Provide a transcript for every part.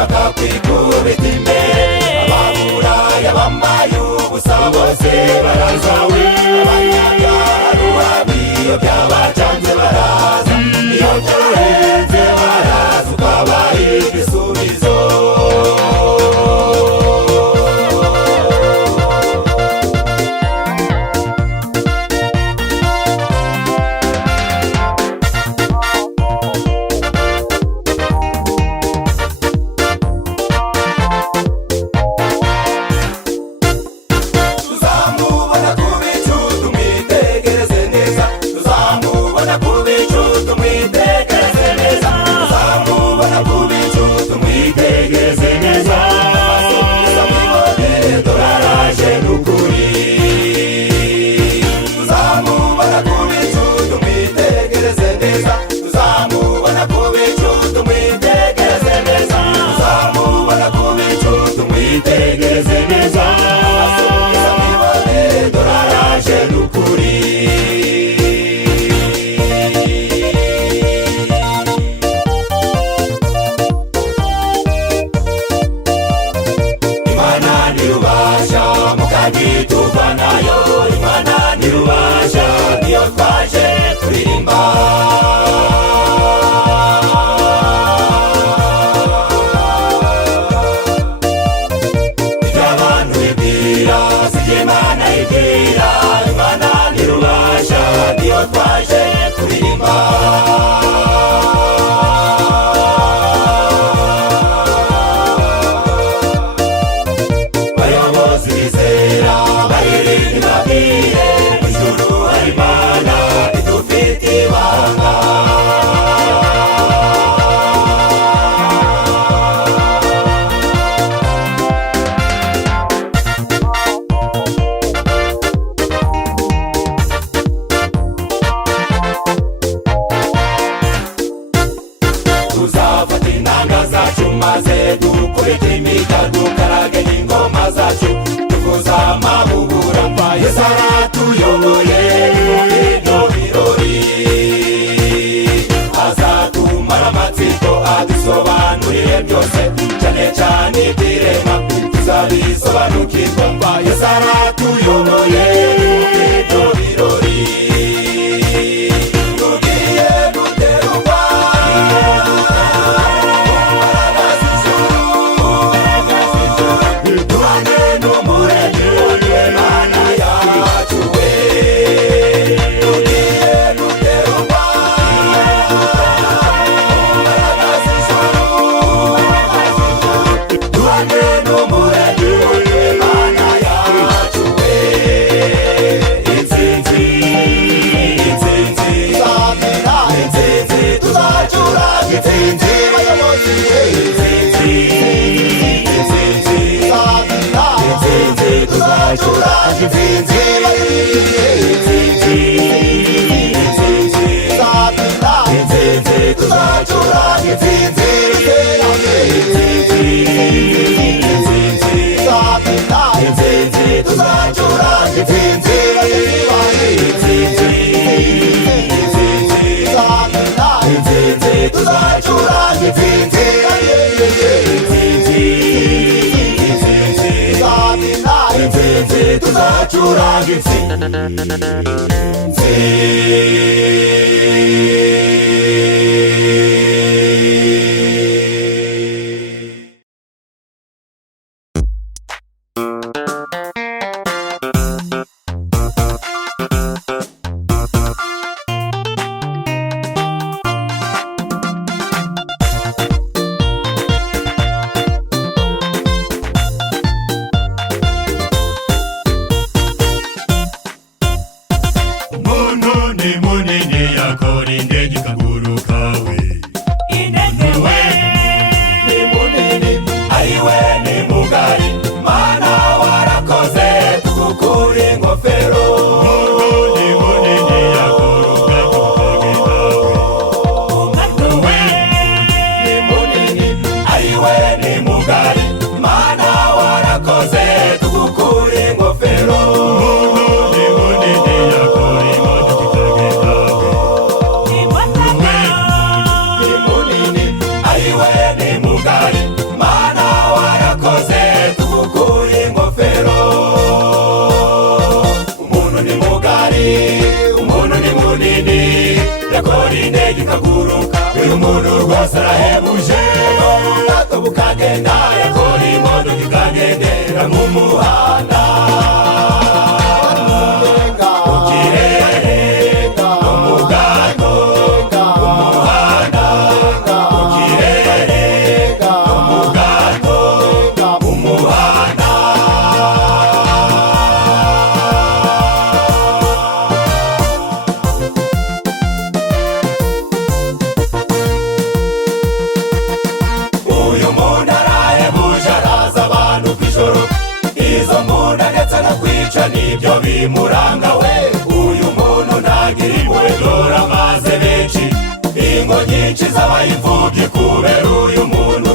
bakakwikubita imbere. Ababuraya bambaye ubusa bose barazawe, abanyagaruhabi iyo byabacanze baraza, iyo byahenze baraza ukabaha igisubizo. Munini yakora indege ikaguruka indege ikaguruka. Uyu muntu rwose arahebuje, ubwato bukagenda, yakora imodoka ikagendera mu muhanda, mu kirere, no mu bwato, mu muhanda, mu kirere, no mu bwato, mu muhanda. Uyu muntu arahebuje, araza abantu kw'ijoro, izo mbunda ndetse no kwica nibyo bimuranga we. Uyu muntu ntagira impuhwe, dore amaze benshi, ingo nyinshi zabaye imfubyi kubera uyu muntu.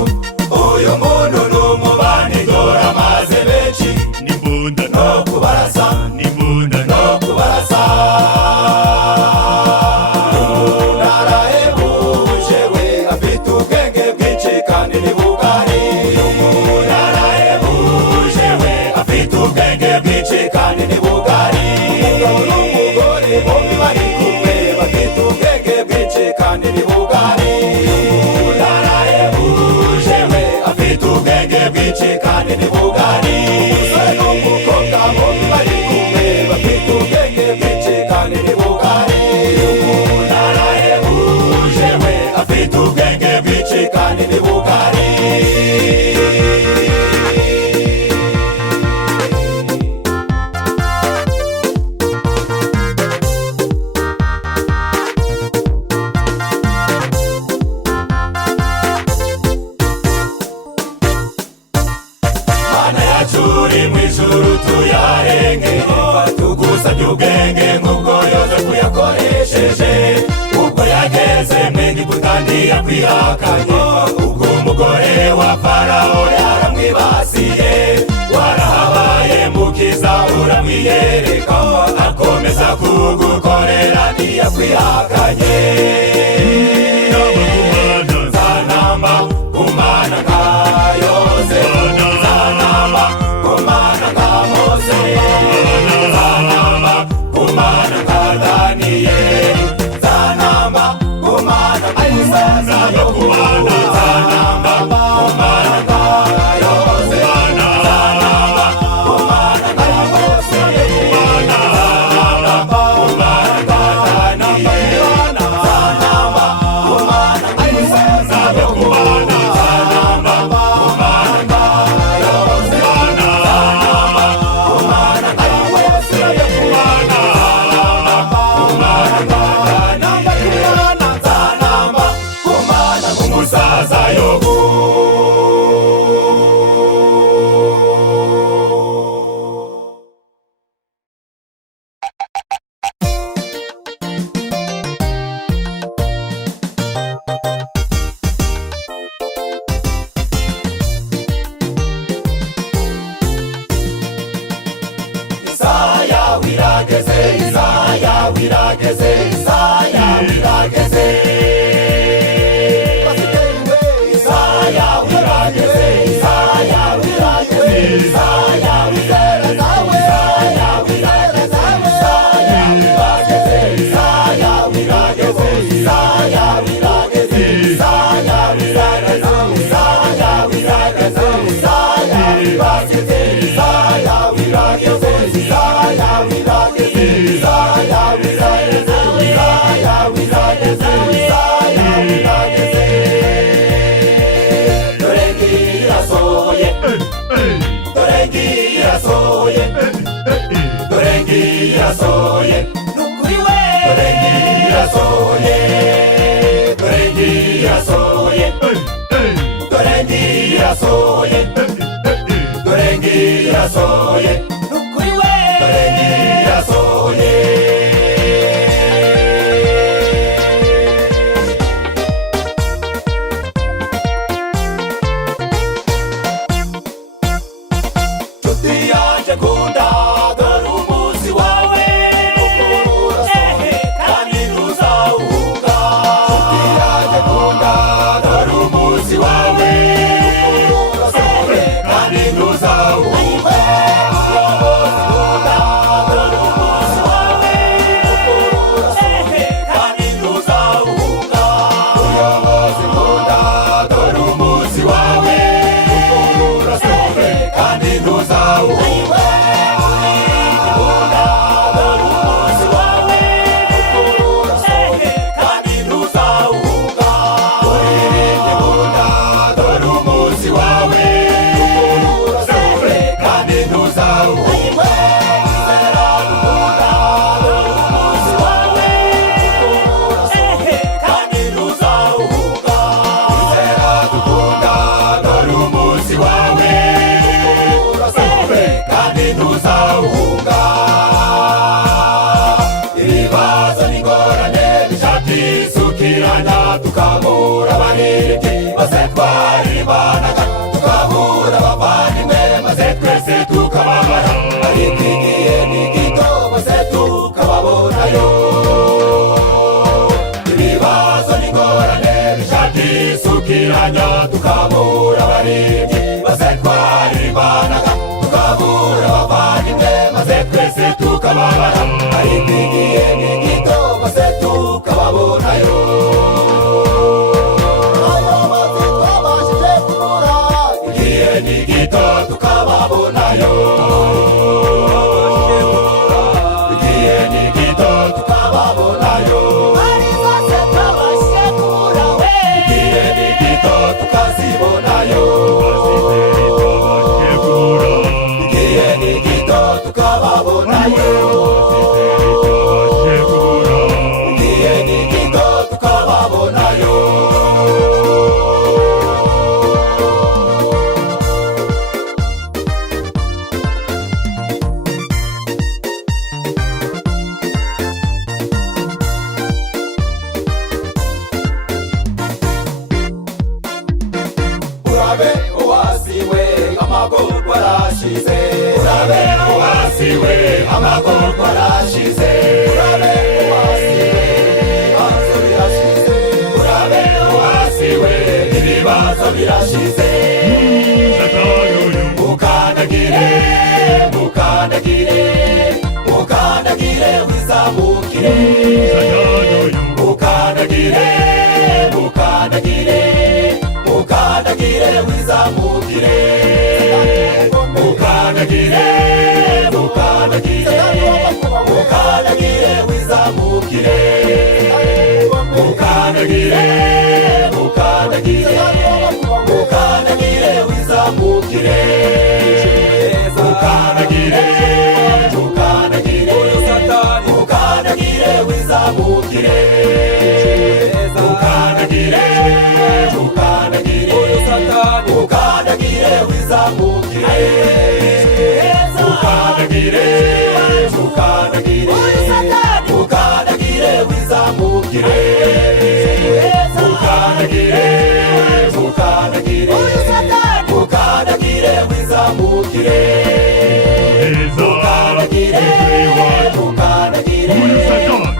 Uyu muntu ni umubandi, dore amaze benshi, n'imbunda no kubarasa, n'imbunda no kubarasa. Umuntu arahebuje we, afite ubwenge bwinshi kandi ni bugari. Uyu muntu arahebuje we, afite ubwenge bwinshi kandi ni bugari. Umugabo n'umugore bombi bari kumwe, bafite ubwenge bwinshi kandi ni bugari. Uyu muntu arahebuje we, afite ubwenge bwinshi kandi ni bugari. Umusore n'umukobwa bombi bari kumwe, bafite ubwenge bwinshi kandi ni bugari. Uyu muntu arahebuje we, afite ubwenge bwinshi kandi ni bugari. Mana yacu uri mw'ijuru tuyarengeho, tugusabye ubwenge nk'ubwo Yozefu yakoresheje ubwo yageze mu Egiputa ntiyakwihakanye. Ubwo umugore wa Farawo yaramwibasiye, warahabaye mukiza uramwiyereka, akomeza kugukorera ntiyakwihakanye. Nzanamba kumana nka Yozefu, nzanamba kumana nka Mose, nzanamba kumana nka Daniyeli, nzanamba kumana nka Musa, nzanamba kumana nka Yozefu, nzanamba kumana nka Mose, nzanamba kumana nka Daniyeli, nzanamba kumana nka Musa, nzanamba kumana nka Yozefu, nzanamba kumana nka Mose, nzanamba kumana nka Daniyeli, nzanamba kumana nk'umusaza Yobu. Isaya wirageze, Isaya wirageze, Isaya wirageze. Isaya wirageze, Isaya wirageze, Isaya wirageze, Isaya wirageze, Isaya wirageze, Isaya wirageze, Isaya wirageze, Isaya wirageze, Isaya wirageze, Isaya wirageze, Isaya wirageze, Isaya wirageze, Isaya wirageze, Isaya wirageze, Isaya wirageze. Dore ngiyi irasohoye, dore ngiyi irasohoye, dore ngiyi irasohoye, nukuri we. Dore ngiyi irasohoye, dore ngiyi irasohoye, dore ngiyi irasohoye, dore ngiyi irasohoye, nukuri we. Dore ngiyi irasohoye. Nshuti yanjye kunda, dore umunsi wawe kandi ntuzawuhunga. Nshuti yanjye kunda, dore umunsi wawe kandi ntuzawuhunga. tukabura abaririmbyi maze twaririmbanaga, tukabura abavandimwe maze twese tukababara, ariko igihe ni gito maze tukababonayo. Ibibazo n'ingorane bija byisukiranya, tukabura abaririmbyi maze twaririmbanaga, tukabura abavandimwe maze twese tukababara, ariko igihe ni gito maze tukababonayo. Ayo mazi twabashije kubura, igihe ni gito tukababonayo. Igihe ni gito tukababonayo. Ari zose twabashije kubura we, igihe ni gito tukazibonayo. Igihe ni gito tukababonayo. Igihe ni gito tukababonayo. Urabe uwasiwe amagorwa arashize, urabe uwasiwe amagorwa arashize, urabe uwasiwe ibibazo birashize, urabe uwasiwe ibibazo birashize. Mukandagire, mukandagire, mukandagire wizamukire, mukandagire, mukandagire, mukandagire wizamukire, mukandagire, mukandagire, mukandagire wizamukire, mukandagire, mukandagire, mukandagire wizamukire, mukandagire, mukandagire, mukandagire wizamukire, mukandagire, mukandagire, mukandagire wizamukire, mukandagire, mukandagire, mukandagire wizamukire, mukandagire, mukandagire, mukandagire wizamukire, mukandagire, mukandagire,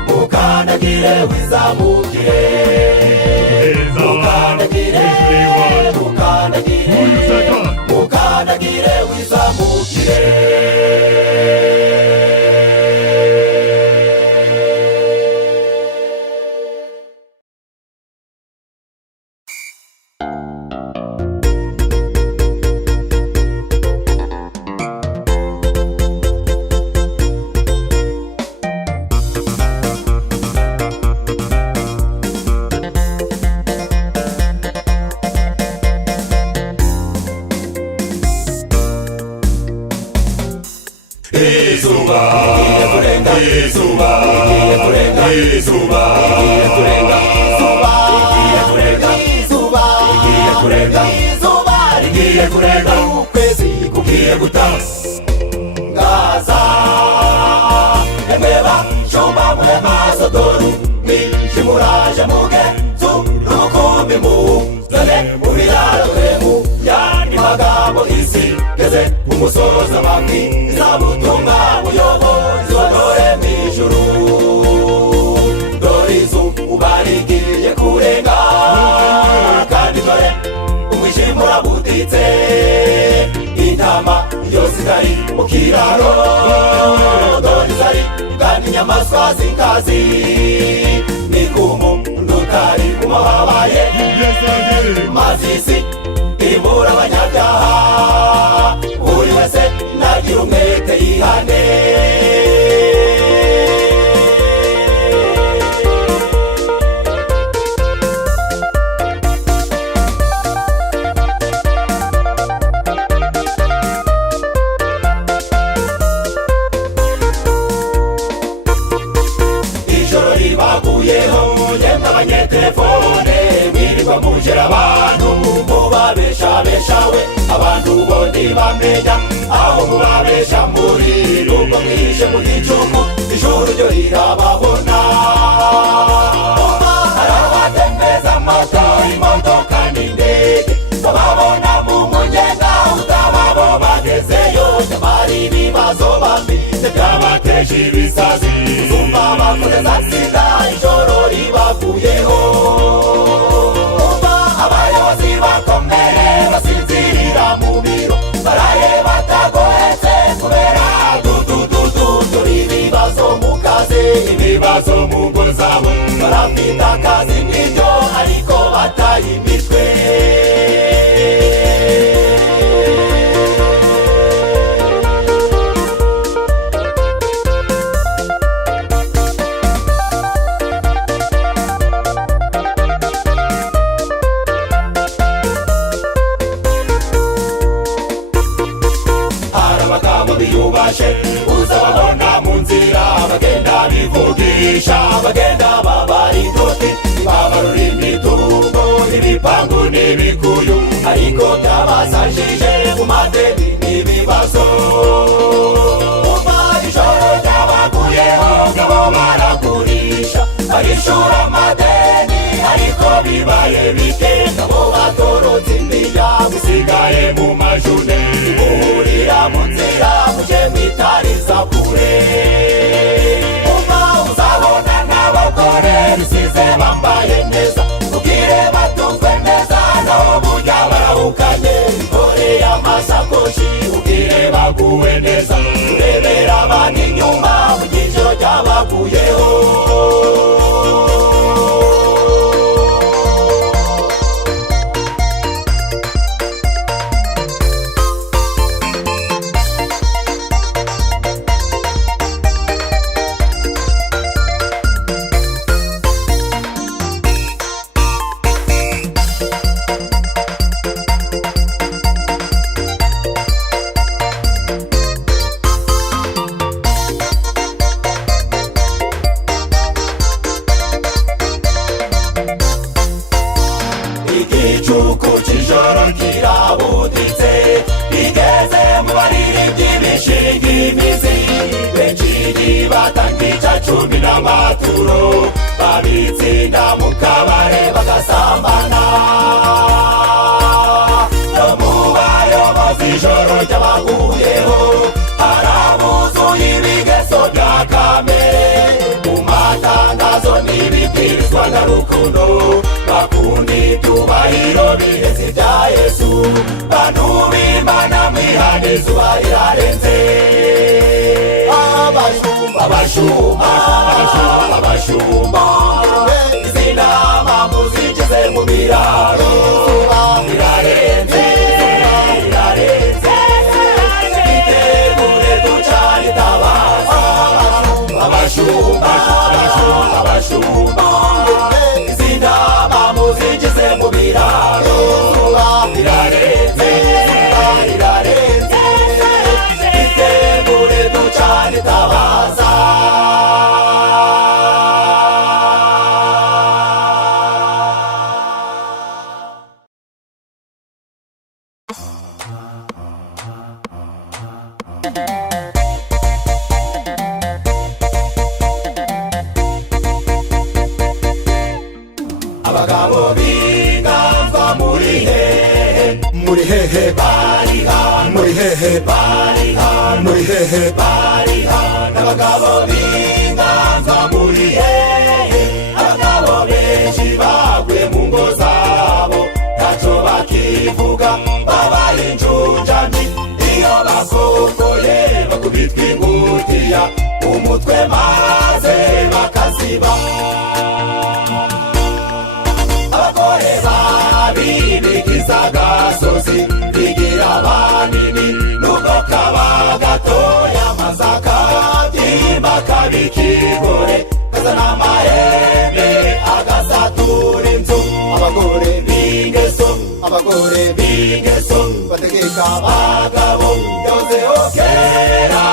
mukandagire wizamukire, mukandagire, mukandagire, mukandagire wizamukire. Izuba, igiye kurenga, izuba, igiye kurenga, izuba, igiye kurenga, izuba, igiye kurenga, izuba, igiye kurenga, izuba, igiye kurenga, ukwezi kugiye gutangaza. Emwe bashumba mwe maso doru, mwijima uraje mugenzu n'umukumbi muzane mu biraro mu yandi magambo isi geze umusoza bamwe izabutumwa buyobozi wadore mw'ijuru. Dore izuba rigiye kurenga kandi dore umwijima urabuditse, intama yose zari mu kiraro, dore zari kandi inyamaswa z'inkazi, n'ikumu n'utari kuma habaye maze isi irimura abanyabyaha, buri wese nagira umwete yihane. Ijoro ribaguyeho yemwe abanyetelefone, mwirirwa mujera abantu mubabeshabeshawe, abantu bo ntibamenya aho mubabesha muri, nubwo mwishe mu gicuku ijuru ryo rirababona. Hari abatemeza ibisazi uzumva bakoze za sida ijoro ribaguyeho. Umva abayobozi bakomeye basinzirira mu biro baraye batagohetse kubera dore ibibazo mu kazi, ibibazo mu ngo zabo. Barafite akazi n'ibyo ariko bataye imitwe. Biyubashe uzababona mu nzira bagenda bivugisha, bagenda babara inshuti babarura imitungo ibipangu n'ibikuyu, ariko byabasajije mu madeni n'ibibazo. Umva ijoro ryabaguyeho ngabo baragurisha barishura amadeni, ariko bibaye bike ngabo batorotse imiryango isigaye mu majune. Muhurira mu nzira muje mwitariza kure. Umva uzabona n'abagore bisize bambaye neza ubwire batumve neza naho burya barahukanye bikoreye amasakoshi ubwire baguwe neza. Urebera abana inyuma mu giciro cyabaguyeho. Igicuku cy'ijoro kirabuditse bigeze mu baririmbyi bishinga imizi, benshi batangica cumi n'amaturo babitsinda mu kabare bagasambana. No mu bayobozi ijoro ryabaguyeho harabuzuye ibigeso bya kamere, mu matangazo n'ibibwirizwa na rukundo bakunda ibyubahiro biheze ibya Yesu. Bantu b'Imana mwihane izuba rirarenze. Abashumba izi nama muzigize mu biraro rirarenze itegure ducane itabaza. Abashumba izi nama muzigize mu biraro rirarenze itegure ducane itabaza. Abagabo b'inganzwa muri hehe bariha, muri hehe bariha, muri hehe bariha. Abagabo b'inganzwa muri hehe, abagabo benshi baguye mu ngo zabo ntacyo bakivuga babaye injunjambi. Iyo bakokoye bakubitwa ingutiya umutwe maze bakaziba. Abagore babibigiza agasozi bigira banini nubwo kaba gatoya maze akabyimba kabikigore kazana amahembe agasatura inzu. Abagore b'ingeso bategeka abagabo byozeho kera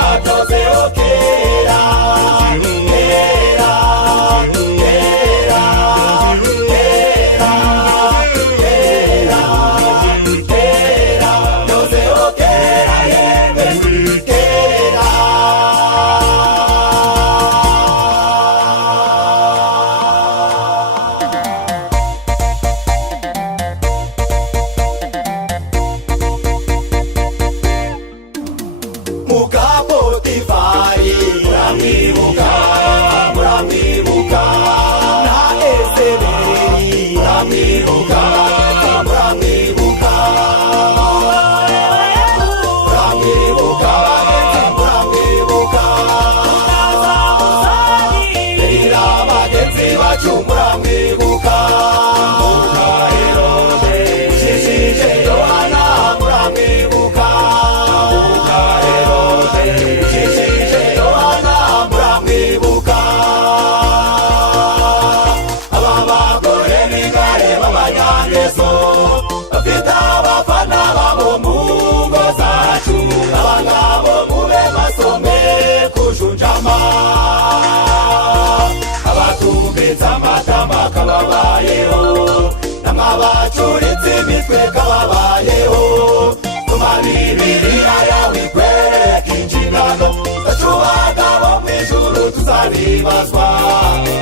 bakibazwa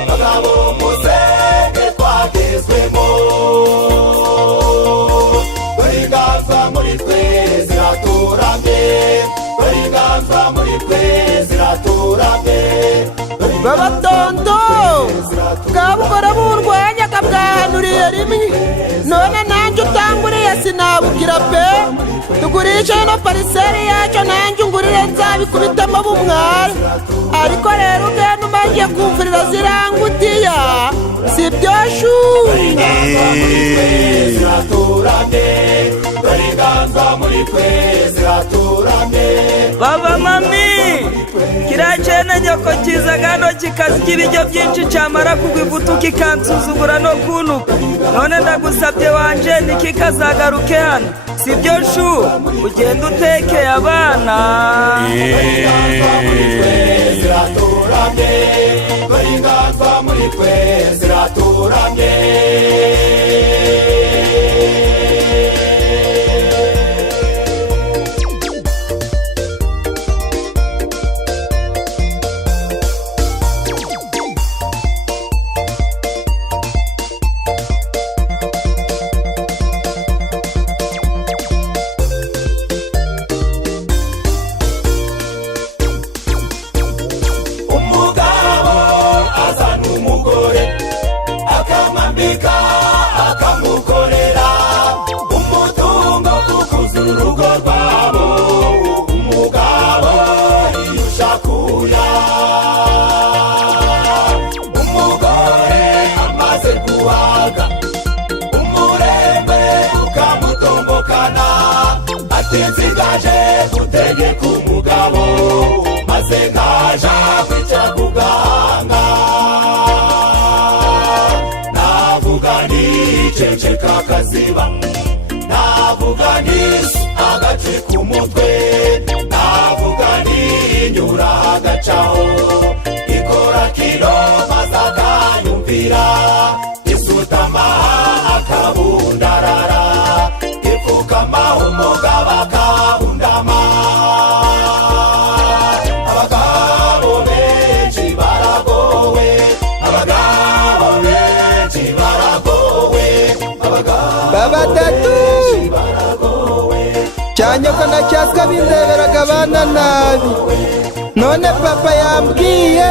bagabo musenge twagezwemo dore inganzwa muri twe ziraturamye dore inganzwa muri twe ziraturamye babatondo bwabukora burwanyaga bwahanuriye rimwe none nanjye utanguriye sinabubwira pe tugurishe no pariseri yacyo nanjye ungurire nzabikubitamo bumwara ariko rero ugenda umagiye kumvurira zirangutiya si byo shu baba mami kiriya cyene nyoko kiza gano kikazirya ibiryo byinshi cyamara kugwa ivutu kikansuzugura no kunuka none ndagusabye wanje nikikazagaruke hano si byo shu ugenda utekeye abana akamukorera umutungo ukuza urugo rwabo umugabo yushakuya umugore amaze guhaga umurembe ukamutombokana ati nsigaje gutegeka umugabo maze nkaja kwicara ku gahanga ceceka kaziba navuga nisi agace k'umutwe navuga ninyura agacaho ikora kino maze akanyumvira isutama akabundarara ipfukama umugabo akabundama abagabo benshi baragowe abagabo benshi baragowe babadatu cyanyoko na cyaswa bindeberaga abana nabi none papa yambwiye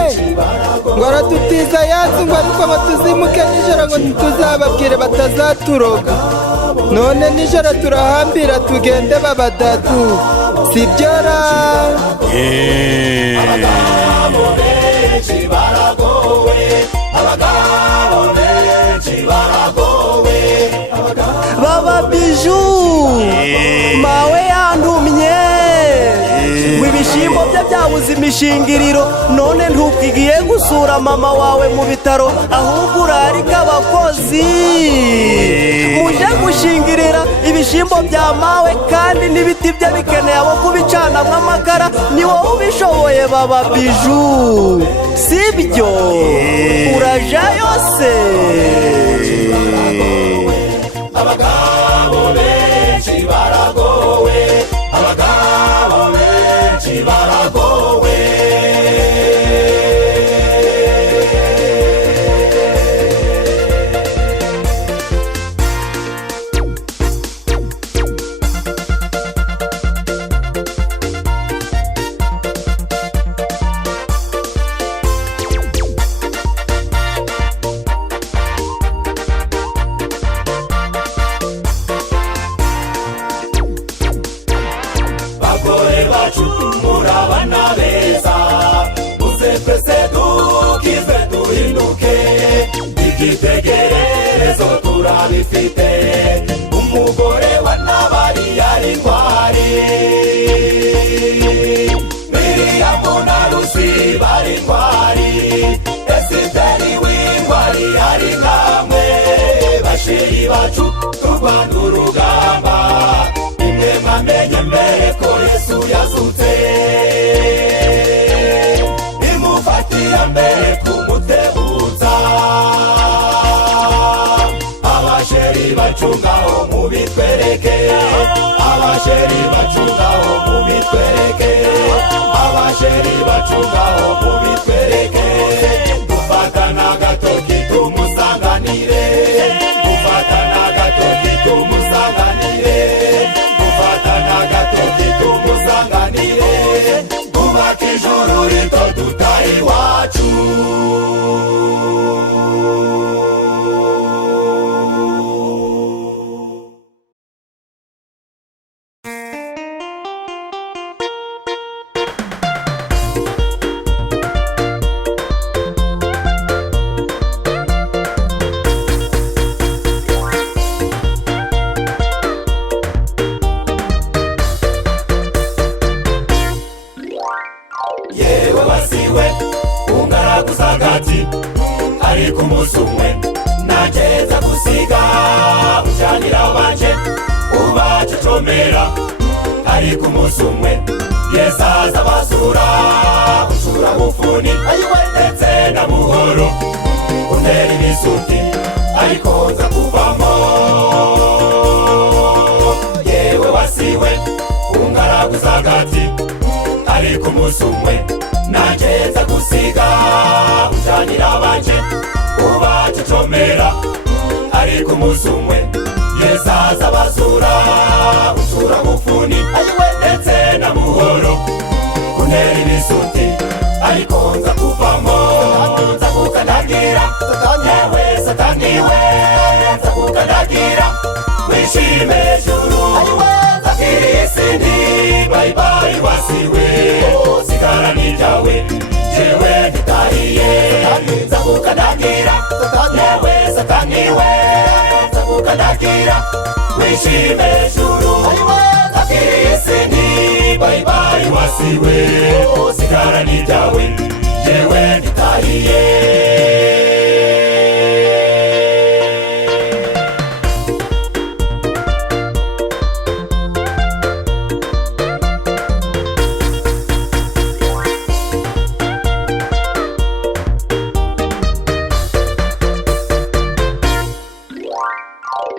ngo aradutiza yanzu ngo ariko batuzimuke nijoro ngo ntituzababwire batazaturoga none nijoro turahambira tugende babadatu si byo ra abagabo benshi baragowe abagabo benshi baragowe baba biju mawe yantumye ngo ibishimbo bye byabuze imishingiriro none ntukigiye gusura mama wawe mu bitaro ahubwo urarika abakozi muje gushingirira ibishimbo bya mawe kandi n'ibiti bye bikeneye abo kubicanamwo amakara ni wowe ubishoboye baba biju sibyo urajayo se abagabo benshi baragowe abagabo benshi baragowe murabana beza uze twese dukize duhinduke igitegererezo turabifite umugore wa Nabali yari intwari Miriyamu na Rusi bari intwari Esiteri w'intwari yari nkamwe bashiri bacu turwana urugamba imwe mwamenye mbere ko Yesu yazutse imufatiye mbere kumutebutsa abasheri bacungaho mubitwereke abasheri bacungaho mubitwereke abasheri bacungaho mubitwereke gufatana agatoki tumusanganire, gufatana agatoki tumusanganire, gufatana agatoki tumusanganire, kubaka ijuru rito dutaha iwacu. Yewe wasiwe ungaraguza hagati, ariko umunsi umwe nageza gusiga ujanira banje ubacecomera, ariko umunsi umwe yezaza basura ucura bufuni ndetse na buhoro untera ibisuti ariko nza kuvamo. Yewe wasiwe ungaraguza hagati, ariko umunsi umwe nageza gusiga ujanira banje ubacecomera, ariko umunsi umwe yezaza basura ucura bufuni ndetse na buhoro untera ibisuti ariko nza kuvamo. Nza kukandagira yewe satani we, nza kukandagira wishime juru, zakiri isindi bye bye wasiwe, sigara ni ryawe jewe nditahiye. Nza kukandagira yewe satani we, nza kukandagira wishime juru, zakiri isindi bye bye wasiwe, sigara ni ryawe jewe nditahiye.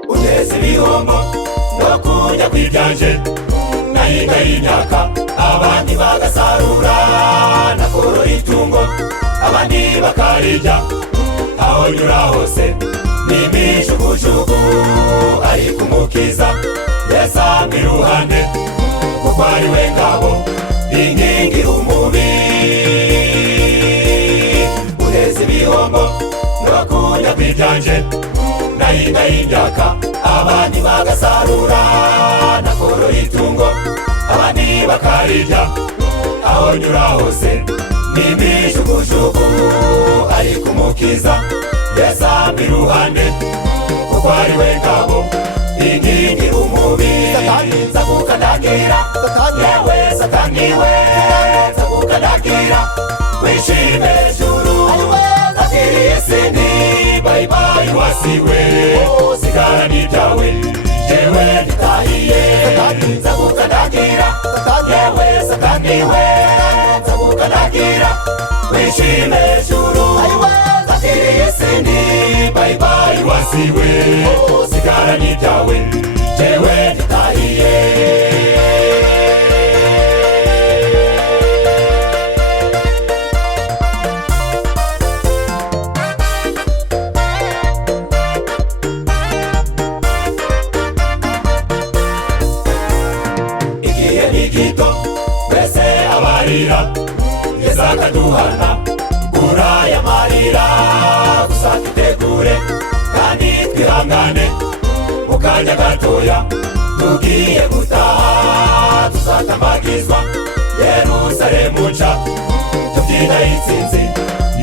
Uneze ibihombo no kujya kwibyanje, nahinga y'imyaka abandi bagasarura, nakorora itungo abandi bakarirya, aho nyura hose n'imijugujugu, ariko umukiza yesampa iruhande, kuko ari we ngabo inkingira umubiri. Uneze ibihombo no kujya kwibyanje, nahinga y'imyaka abandi bagasarura, nakorora itungo abandi bakarirya, aho nyura hose n'imijugujugu, ariko umukiza yesampa iruhande, kuko ari we ngabo inkingira umubiri. Nza kukandagira yewe satani we, nza kukandagira wishime juru, zakiri isindi bye bye wasiwe, sigara ni ryawe jewe nditahiye. Nza kukandagira yewe satani we, nza kukandagira wishime juru, zakiri isindi bye bye wasiwe, sigara ni ryawe jewe nditahiye. Igihe ni gito mbese abarira yeza akaduhana kura y'amarira, gusa twitegure kandi twihangane, mu kanya gatoya tugiye gutaha, tuzatambagizwa Yerusalemu nshya, tubyina intsinzi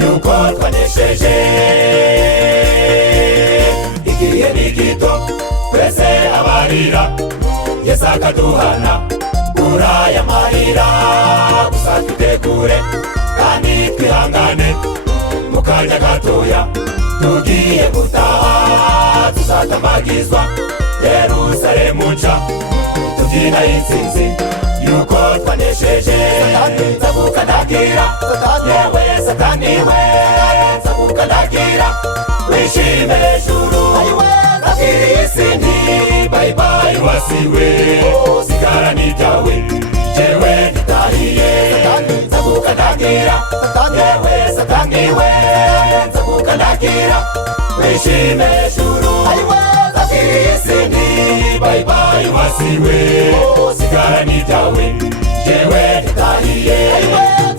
yuko twanesheje. Igihe ni gito twese abarira yeza akaduhana kura y'amarira, gusa twitegure kandi twihangane, mu kanya gatoya tugiye gutaha, tuzatambagizwa Yerusalemu nshya, tubyina intsinzi yuko twanesheje. Nza kukandagira yewe satani we, nza kukandagira wishime juru, zakiri isindi bye bye wasiwe, sigara ni ryawe jewe nditahiye. Nza kukandagira yewe satani we, nza ukandakira wishime juru Safisini bye bye wasiwe sigara nitawe jewe nitahiye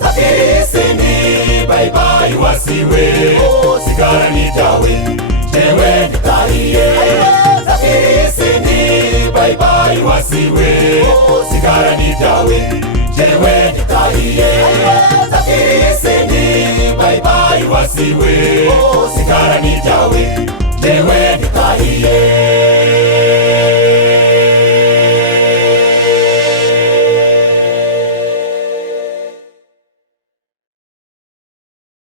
Safisini bye bye wasiwe sigara nitawe jewe nitahiye Safisini bye bye wasiwe sigara nitawe jewe nitahiye Safisini bye bye wasiwe sigara nitawe jewe nitahiye